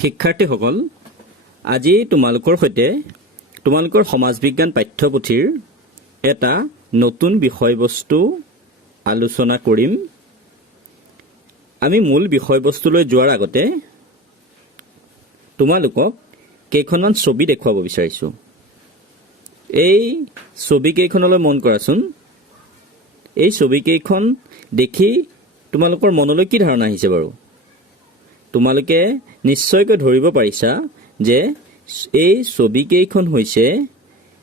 শিক্ষাৰ্থীসকল, আজি তোমালোকৰ সৈতে তোমালোকৰ সমাজ বিজ্ঞান পাঠ্যপুথিৰ এটা নতুন বিষয়বস্তু আলোচনা কৰিম। আমি মূল বিষয়বস্তুলৈ যোৱাৰ আগতে তোমালোকক কেইখনমান ছবি দেখুৱাব বিচাৰিছোঁ। এই ছবিকেইখনলৈ মন কৰাচোন। এই ছবিকেইখন দেখি তোমালোকৰ মনলৈ কি ধাৰণা আহিছে বাৰু? তোমালোকে নিশ্চয়কৈ ধৰিব পাৰিছা যে এই ছবিকেইখন হৈছে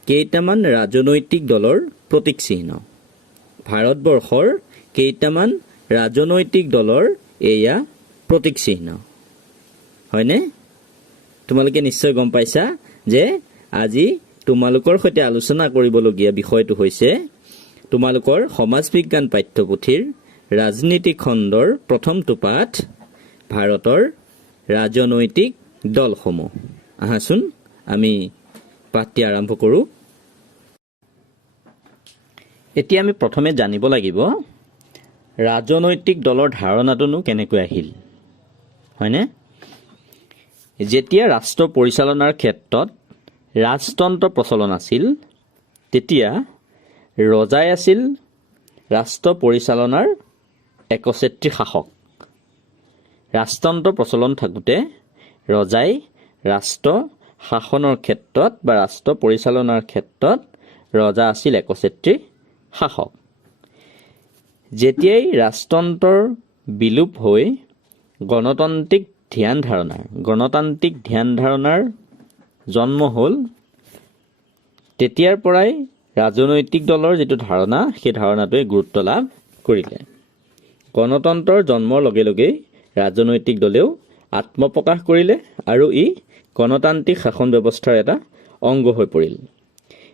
কেইটামান ৰাজনৈতিক দলৰ প্ৰতীক চিহ্ন। ভাৰতবৰ্ষৰ কেইটামান ৰাজনৈতিক দলৰ এয়া প্ৰতীক চিহ্ন, হয়নে? তোমালোকে নিশ্চয় গম পাইছা যে আজি তোমালোকৰ সৈতে আলোচনা কৰিবলগীয়া বিষয়টো হৈছে তোমালোকৰ সমাজ বিজ্ঞান পাঠ্যপুথিৰ ৰাজনীতি খণ্ডৰ প্ৰথমটো পাঠ, ভাৰতৰ ৰাজনৈতিক দলসমূহ। আহাচোন আমি পাঠটি আৰম্ভ কৰোঁ। এতিয়া আমি প্ৰথমে জানিব লাগিব ৰাজনৈতিক দলৰ ধাৰণাটোনো কেনেকৈ আহিল, হয়নে? যেতিয়া ৰাষ্ট্ৰ পৰিচালনাৰ ক্ষেত্ৰত ৰাজতন্ত্ৰ প্ৰচলন আছিল, তেতিয়া ৰজাই আছিল ৰাষ্ট্ৰ পৰিচালনাৰ একচ্ছত্ৰী শাসক। ৰাজতন্ত্ৰ প্ৰচলন থাকোঁতে ৰজাই ৰাষ্ট্ৰ শাসনৰ ক্ষেত্ৰত বা ৰাষ্ট্ৰ পৰিচালনাৰ ক্ষেত্ৰত ৰজা আছিল একচ্ছত্ৰী শাসক। যেতিয়াই ৰাজতন্ত্ৰৰ বিলোপ হৈ গণতান্ত্ৰিক ধ্যান ধাৰণাৰ জন্ম হ'ল, তেতিয়াৰ পৰাই ৰাজনৈতিক দলৰ যিটো ধাৰণা, সেই ধাৰণাটোৱে গুৰুত্ব লাভ কৰিলে। গণতন্ত্ৰৰ জন্মৰ লগে লগেই ৰাজনৈতিক দলেও আত্মপ্ৰকাশ কৰিলে আৰু ই গণতান্ত্ৰিক শাসন ব্যৱস্থাৰ এটা অংগ হৈ পৰিল।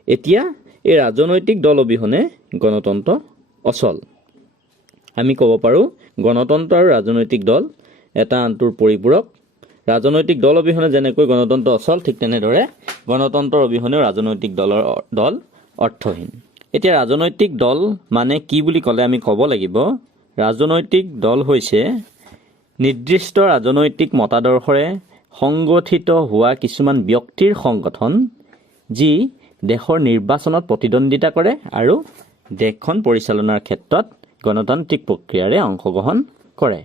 এতিয়া এই ৰাজনৈতিক দল অবিহনে গণতন্ত্ৰ অচল। আমি ক'ব পাৰোঁ গণতন্ত্ৰ আৰু ৰাজনৈতিক দল এটা আনটোৰ পৰিপূৰক। ৰাজনৈতিক দল অবিহনে যেনেকৈ গণতন্ত্ৰ অচল, ঠিক তেনেদৰে গণতন্ত্ৰৰ অবিহনেও ৰাজনৈতিক দল অৰ্থহীন। এতিয়া ৰাজনৈতিক দল মানে কি বুলি ক'লে আমি ক'ব লাগিব, ৰাজনৈতিক দল হৈছে নিৰ্দিষ্ট ৰাজনৈতিক মতাদৰ্শৰে সংগঠিত হোৱা কিছুমান ব্যক্তিৰ সংগঠন, যি দেশৰ নিৰ্বাচনত প্ৰতিদ্বন্দ্বিতা কৰে আৰু দেশখন পৰিচালনাৰ ক্ষেত্ৰত গণতান্ত্ৰিক প্ৰক্ৰিয়াৰে অংশগ্ৰহণ কৰে।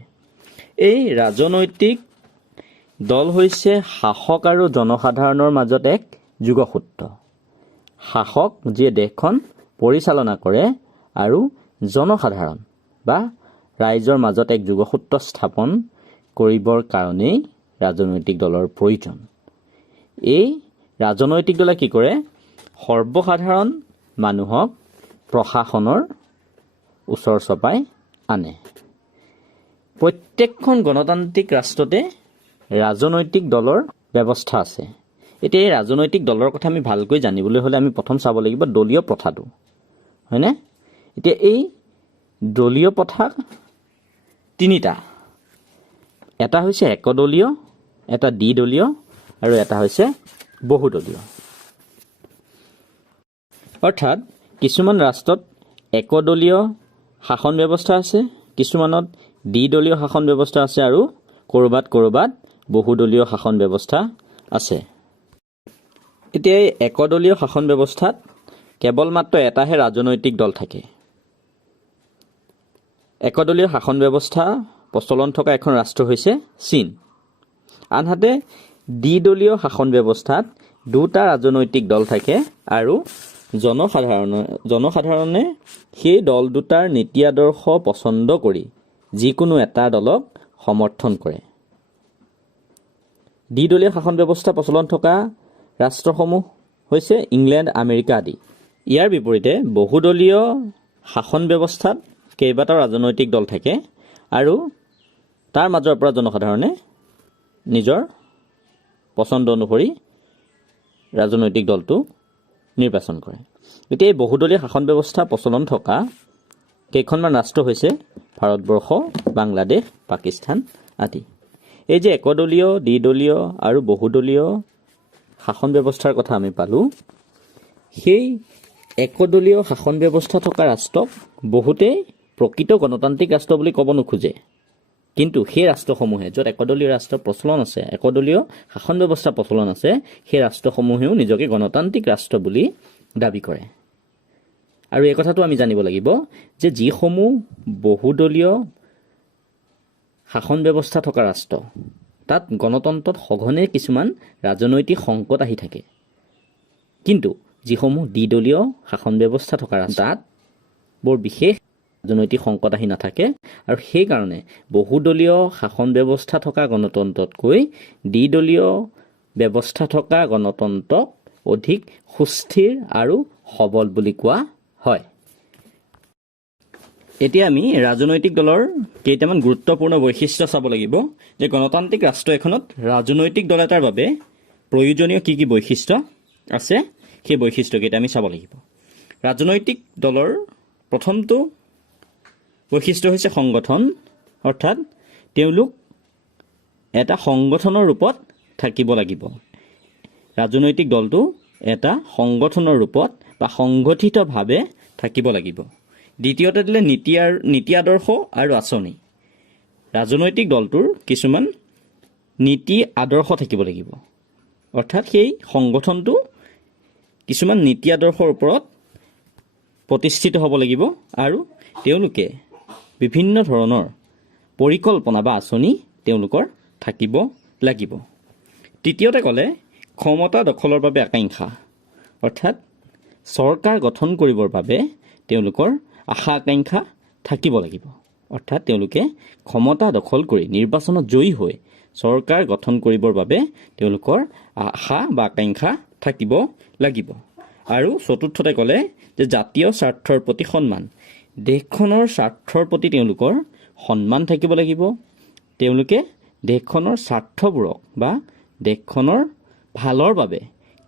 এই ৰাজনৈতিক দল হৈছে শাসক আৰু জনসাধাৰণৰ মাজত এক যোগসূত্ৰ। শাসক যিয়ে দেশখন পৰিচালনা কৰে আৰু জনসাধাৰণ বা ৰাইজৰ মাজত এক যোগসূত্ৰ স্থাপন কৰিবৰ কাৰণেই ৰাজনৈতিক দলৰ প্ৰয়োজন। এই ৰাজনৈতিক দলে কি কৰে? সৰ্বসাধাৰণ মানুহক প্ৰশাসনৰ ওচৰ চপাই আনে। প্ৰত্যেকখন গণতান্ত্ৰিক ৰাষ্ট্ৰতে ৰাজনৈতিক দলৰ ব্যৱস্থা আছে। এতিয়া এই ৰাজনৈতিক দলৰ কথা আমি ভালকৈ জানিবলৈ হ'লে আমি প্ৰথম চাব লাগিব দলীয় প্ৰথাটো, হয়নে? এতিয়া এই দলীয় প্ৰথা তিনিটা। এটা হৈছে একদলীয়, এটা দ্বিদলীয় আৰু এটা হৈছে বহুদলীয়। অৰ্থাৎ কিছুমান ৰাষ্ট্ৰত একদলীয় শাসন ব্যৱস্থা আছে, কিছুমানত দ্বিদলীয় শাসন ব্যৱস্থা আছে আৰু ক'ৰবাত বহুদলীয় শাসন ব্যৱস্থা আছে। এতিয়া এই একদলীয় শাসন ব্যৱস্থাত কেৱল মাত্ৰ এটাহে ৰাজনৈতিক দল থাকে। একদলীয় শাসন ব্যৱস্থা প্ৰচলন থকা এখন ৰাষ্ট্ৰ হৈছে চীন। আনহাতে দ্বিদলীয় শাসন ব্যৱস্থাত দুটা ৰাজনৈতিক দল থাকে আৰু জনসাধাৰণে সেই দল দুটাৰ নীতি আদৰ্শ পচন্দ কৰি যিকোনো এটা দলক সমৰ্থন কৰে। দ্বিদলীয় শাসন ব্যৱস্থা প্ৰচলন থকা ৰাষ্ট্ৰসমূহ হৈছে ইংলেণ্ড, আমেৰিকা আদি। ইয়াৰ বিপৰীতে বহুদলীয় শাসন ব্যৱস্থাত কেইবাটাও ৰাজনৈতিক দল থাকে আৰু তাৰ মাজৰ পৰা জনসাধাৰণে নিজৰ পচন্দ অনুসৰি ৰাজনৈতিক দলটো নিৰ্বাচন কৰে। এতিয়া এই বহুদলীয় শাসন ব্যৱস্থা প্ৰচলন থকা কেইখনমান ৰাষ্ট্ৰ হৈছে ভাৰতবৰ্ষ, বাংলাদেশ, পাকিস্তান আদি। এই যে একদলীয়, দ্বিদলীয় আৰু বহুদলীয় শাসন ব্যৱস্থাৰ কথা আমি পালোঁ, সেই একদলীয় শাসন ব্যৱস্থা থকা ৰাষ্ট্ৰক বহুতেই প্ৰকৃত গণতান্ত্ৰিক ৰাষ্ট্ৰ বুলি ক'ব নোখোজে। কিন্তু সেই ৰাষ্ট্ৰসমূহে য'ত একদলীয় ৰাষ্ট্ৰ প্ৰচলন আছে, একদলীয় শাসন ব্যৱস্থা প্ৰচলন আছে, সেই ৰাষ্ট্ৰসমূহেও নিজকে গণতান্ত্ৰিক ৰাষ্ট্ৰ বুলি দাবী কৰে। আৰু এই কথাটো আমি জানিব লাগিব যে যিসমূহ বহুদলীয় শাসন ব্যৱস্থা থকা ৰাষ্ট্ৰ, তাত গণতন্ত্ৰত সঘনে কিছুমান ৰাজনৈতিক সংকট আহি থাকে। কিন্তু যিসমূহ দ্বিদলীয় শাসন ব্যৱস্থা থকা ৰাষ্ট্ৰ, তাত বৰ বিশেষ ৰাজনৈতিক সংকট আহি নাথাকে। আৰু সেইকাৰণে বহুদলীয় শাসন ব্যৱস্থা থকা গণতন্ত্ৰতকৈ দ্বিদলীয় ব্যৱস্থা থকা গণতন্ত্ৰক অধিক সুস্থিৰ আৰু সবল বুলি কোৱা হয়। এতিয়া আমি ৰাজনৈতিক দলৰ কেইটামান গুৰুত্বপূৰ্ণ বৈশিষ্ট্য চাব লাগিব যে গণতান্ত্ৰিক ৰাষ্ট্ৰ এখনত ৰাজনৈতিক দল এটাৰ বাবে প্ৰয়োজনীয় কি কি বৈশিষ্ট্য আছে, সেই বৈশিষ্ট্যকেইটা আমি চাব লাগিব। ৰাজনৈতিক দলৰ প্ৰথমটো বৈশিষ্ট্য হৈছে সংগঠন, অৰ্থাৎ তেওঁলোক এটা সংগঠনৰ ৰূপত থাকিব লাগিব। ৰাজনৈতিক দলটো এটা সংগঠনৰ ৰূপত বা সংগঠিতভাৱে থাকিব লাগিব। দ্বিতীয়তে দিলে নীতি আদৰ্শ আৰু আঁচনি। ৰাজনৈতিক দলটোৰ কিছুমান নীতি আদৰ্শ থাকিব লাগিব, অৰ্থাৎ সেই সংগঠনটো কিছুমান নীতি আদৰ্শৰ ওপৰত প্ৰতিষ্ঠিত হ'ব লাগিব আৰু তেওঁলোকে বিভিন্ন ধৰণৰ পৰিকল্পনা বা আঁচনি তেওঁলোকৰ থাকিব লাগিব। তৃতীয়তে ক'লে ক্ষমতা দখলৰ বাবে আকাংক্ষা, অৰ্থাৎ চৰকাৰ গঠন কৰিবৰ বাবে তেওঁলোকৰ আশা আকাংক্ষা থাকিব লাগিব। অৰ্থাৎ তেওঁলোকে ক্ষমতা দখল কৰি নিৰ্বাচনত জয়ী হৈ চৰকাৰ গঠন কৰিবৰ বাবে তেওঁলোকৰ আশা বা আকাংক্ষা থাকিব লাগিব। আৰু চতুৰ্থতে ক'লে যে জাতীয় স্বাৰ্থৰ প্ৰতি সন্মান, দেশখনৰ স্বাৰ্থৰ প্ৰতি তেওঁলোকৰ সন্মান থাকিব লাগিব। তেওঁলোকে দেশখনৰ স্বাৰ্থবোৰক বা দেশখনৰ ভালৰ বাবে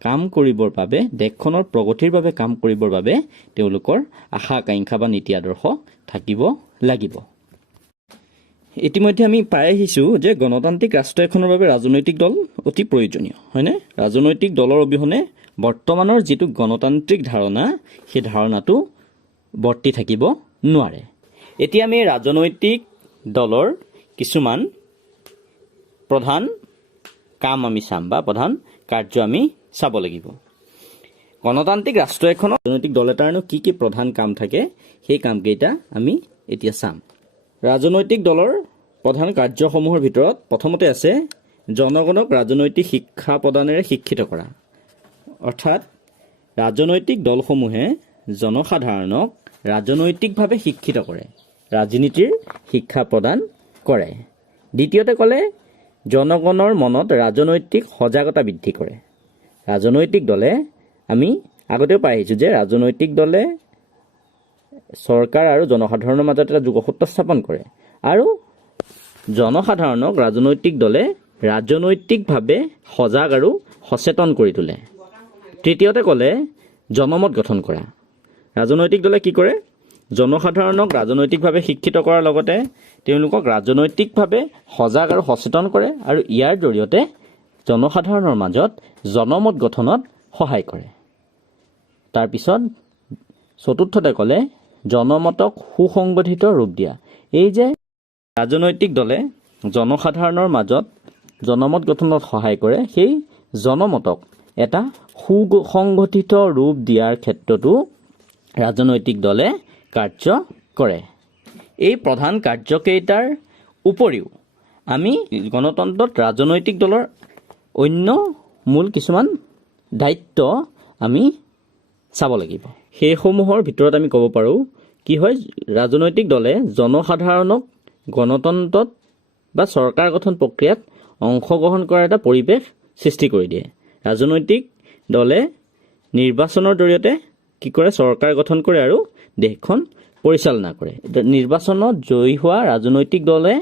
কাম কৰিবৰ বাবে, দেশখনৰ প্ৰগতিৰ বাবে কাম কৰিবৰ বাবে তেওঁলোকৰ আশা আকাংক্ষা বা নীতি আদৰ্শ থাকিব লাগিব। ইতিমধ্যে আমি পাই আহিছোঁ যে গণতান্ত্ৰিক ৰাষ্ট্ৰ এখনৰ বাবে ৰাজনৈতিক দল অতি প্ৰয়োজনীয়, হয়নে? ৰাজনৈতিক দলৰ অবিহনে বৰ্তমানৰ যিটো গণতান্ত্ৰিক ধাৰণা, সেই ধাৰণাটো বৰ্তি থাকিব নোৱাৰে। এতিয়া আমি ৰাজনৈতিক দলৰ কিছুমান প্ৰধান কাম আমি চাম বা প্ৰধান কাৰ্য আমি চাব লাগিব। গণতান্ত্ৰিক ৰাষ্ট্ৰ এখনত ৰাজনৈতিক দল এটাৰনো কি কি প্ৰধান কাম থাকে, সেই কামকেইটা আমি এতিয়া চাম। ৰাজনৈতিক দলৰ প্ৰধান কাৰ্যসমূহৰ ভিতৰত প্ৰথমতে আছে জনগণক ৰাজনৈতিক শিক্ষা প্ৰদানেৰে শিক্ষিত কৰা। অৰ্থাৎ ৰাজনৈতিক দলসমূহে জনসাধাৰণক ৰাজনৈতিকভাৱে শিক্ষিত কৰে, ৰাজনীতিৰ শিক্ষা প্ৰদান কৰে। দ্বিতীয়তে ক'লে জনগণৰ মনত ৰাজনৈতিক সজাগতা বৃদ্ধি কৰে। ৰাজনৈতিক দলে, আমি আগতেও পাই আহিছোঁ যে ৰাজনৈতিক দলে চৰকাৰ আৰু জনসাধাৰণৰ মাজত এটা যোগসূত্ৰ স্থাপন কৰে আৰু জনসাধাৰণক ৰাজনৈতিক দলে ৰাজনৈতিকভাৱে সজাগ আৰু সচেতন কৰি তোলে। তৃতীয়তে ক'লে জনমত গঠন কৰা। ৰাজনৈতিক দলে কি কৰে? জনসাধাৰণক ৰাজনৈতিকভাৱে শিক্ষিত কৰাৰ লগতে তেওঁলোকক ৰাজনৈতিকভাৱে সজাগ আৰু সচেতন কৰে আৰু ইয়াৰ জৰিয়তে জনসাধাৰণৰ মাজত জনমত গঠনত সহায় কৰে। তাৰপিছত চতুৰ্থতে ক'লে জনমতক সুসংগঠিত ৰূপ দিয়া। এই যে ৰাজনৈতিক দলে জনসাধাৰণৰ মাজত জনমত গঠনত সহায় কৰে, সেই জনমতক এটা সুসংগঠিত ৰূপ দিয়াৰ ক্ষেত্ৰতো ৰাজনৈতিক দলে কাৰ্য কৰে। এই প্ৰধান কাৰ্যকেইটাৰ উপৰিও আমি গণতন্ত্ৰত ৰাজনৈতিক দলৰ অন্য মূল কিছুমান দায়িত্ব আমি চাব লাগিব। সেইসমূহৰ ভিতৰত আমি ক'ব পাৰোঁ, কি হয়, ৰাজনৈতিক দলে জনসাধাৰণক গণতন্ত্ৰত বা চৰকাৰ গঠন প্ৰক্ৰিয়াত অংশগ্ৰহণ কৰাৰ এটা পৰিৱেশ সৃষ্টি কৰি দিয়ে। ৰাজনৈতিক দলে নিৰ্বাচনৰ জৰিয়তে কি কৰে? চৰকাৰ গঠন কৰে আৰু দেশখন পৰিচালনা কৰে। নিৰ্বাচনত জয়ী হোৱা ৰাজনৈতিক দলে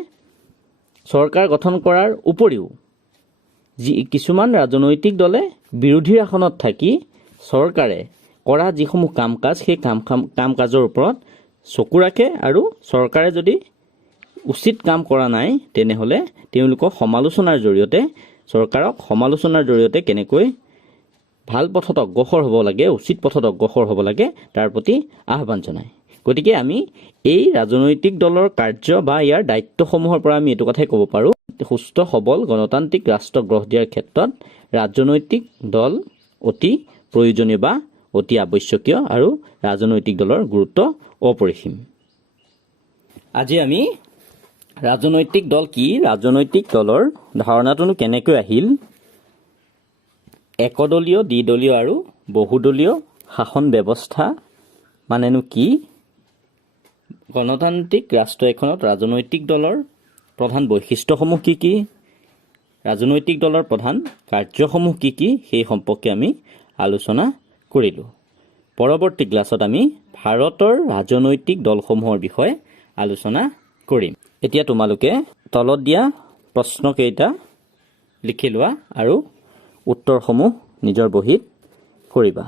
চৰকাৰ গঠন কৰাৰ উপৰিও কিছুমান ৰাজনৈতিক দলে বিৰোধীৰ আসনত থাকি চৰকাৰে কৰা যিসমূহ কাম কাজ, সেই কাম কাজৰ ওপৰত চকু ৰাখে আৰু চৰকাৰে যদি উচিত কাম কৰা নাই তেনেহ'লে তেওঁলোকক সমালোচনাৰ জৰিয়তে, চৰকাৰক সমালোচনাৰ জৰিয়তে কেনেকৈ ভাল পথত অগ্ৰসৰ হ'ব লাগে, উচিত পথত অগ্ৰসৰ হ'ব লাগে, তাৰ প্ৰতি আহ্বান জনায়। গতিকে আমি এই ৰাজনৈতিক দলৰ কাৰ্য বা ইয়াৰ দায়িত্বসমূহৰ পৰা আমি এইটো কথাই ক'ব পাৰোঁ, সুস্থ সবল গণতান্ত্ৰিক ৰাষ্ট্ৰ গঢ় দিয়াৰ ক্ষেত্ৰত ৰাজনৈতিক দল অতি প্ৰয়োজনীয় বা অতি আৱশ্যকীয় আৰু ৰাজনৈতিক দলৰ গুৰুত্ব অপৰিসীম। আজি আমি ৰাজনৈতিক দল কি, ৰাজনৈতিক দলৰ ধাৰণাটোনো কেনেকৈ আহিল, একদলীয়, দ্বিদলীয় আৰু বহুদলীয় শাসন ব্যৱস্থা মানেনো কি, গণতান্ত্ৰিক ৰাষ্ট্ৰ এখনত ৰাজনৈতিক দলৰ প্ৰধান বৈশিষ্ট্যসমূহ কি কি, ৰাজনৈতিক দলৰ প্ৰধান কাৰ্যসমূহ কি কি, সেই সম্পৰ্কে আমি আলোচনা কৰিলোঁ। পৰৱৰ্তী ক্লাছত আমি ভাৰতৰ ৰাজনৈতিক দলসমূহৰ বিষয়ে আলোচনা কৰিম। এতিয়া তোমালোকে তলত দিয়া প্ৰশ্নকেইটা লিখি লোৱা আৰু উত্তৰসমূহ নিজৰ বহীত কৰিবা।